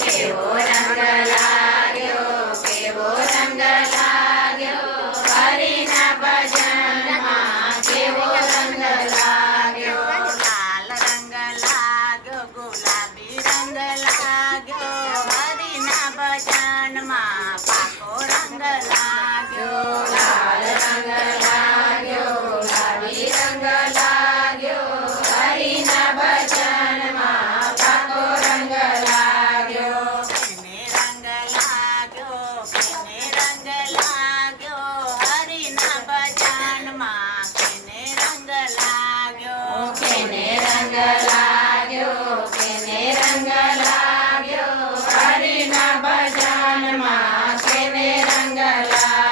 કેવો રંગ લાગ્યો, કેવો રંગ લાગ્યો, હરિના ભજનમાં કેવો રંગ લાગ્યો. લાલ રંગ લાગ્યો, ગુલાબી રંગ લાગ્યો, હરિના ભજનમાં પાકો રંગ લાગ્યો. લાલ રંગ લાગ્યો, ગુલાબી રંગ લાગ્યો, હરિના ભજનમાં પાકો રંગ લાગ્યો. કેને રંગ લાગ્યો, કેને રંગ લાગ્યો, હરિના ભજનમાં કેને રંગ લાગ્યો. કેને રંગ લાગ્યો, કેને રંગ લાગ્યો, હરિના ભજનમાં કેને રંગ લાગ્યો.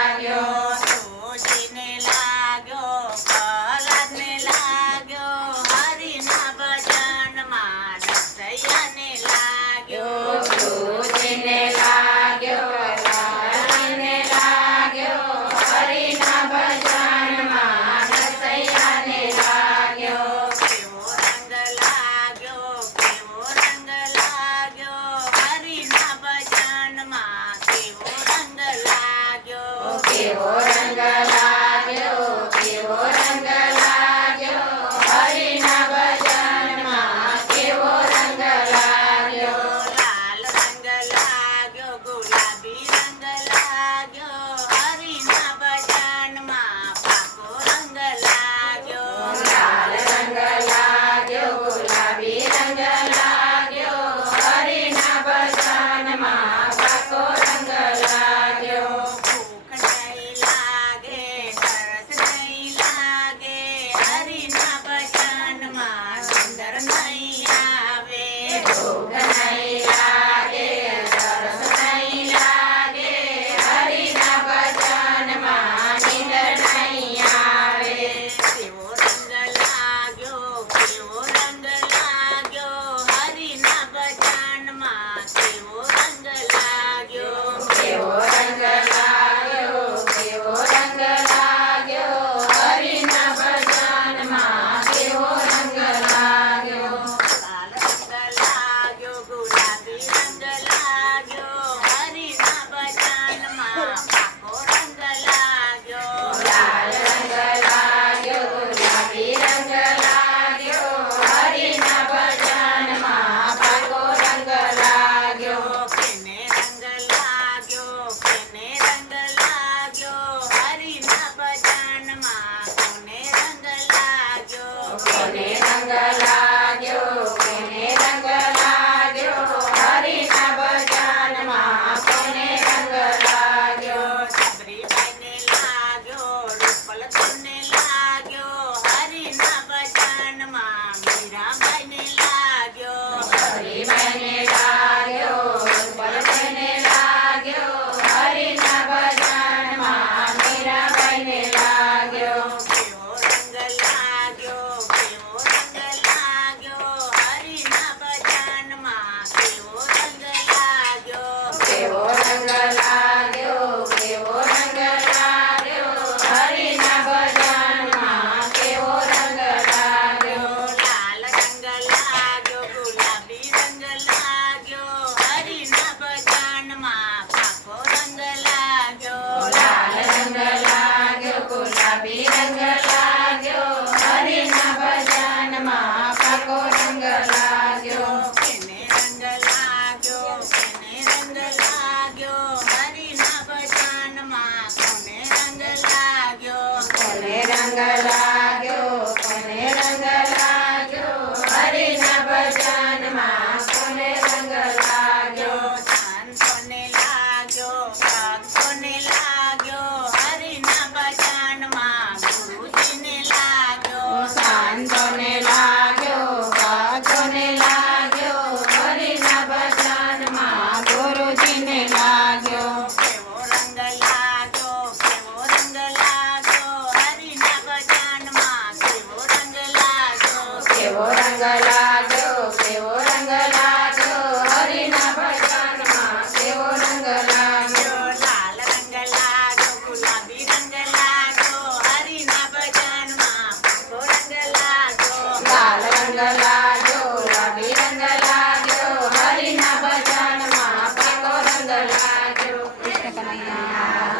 કનૈયા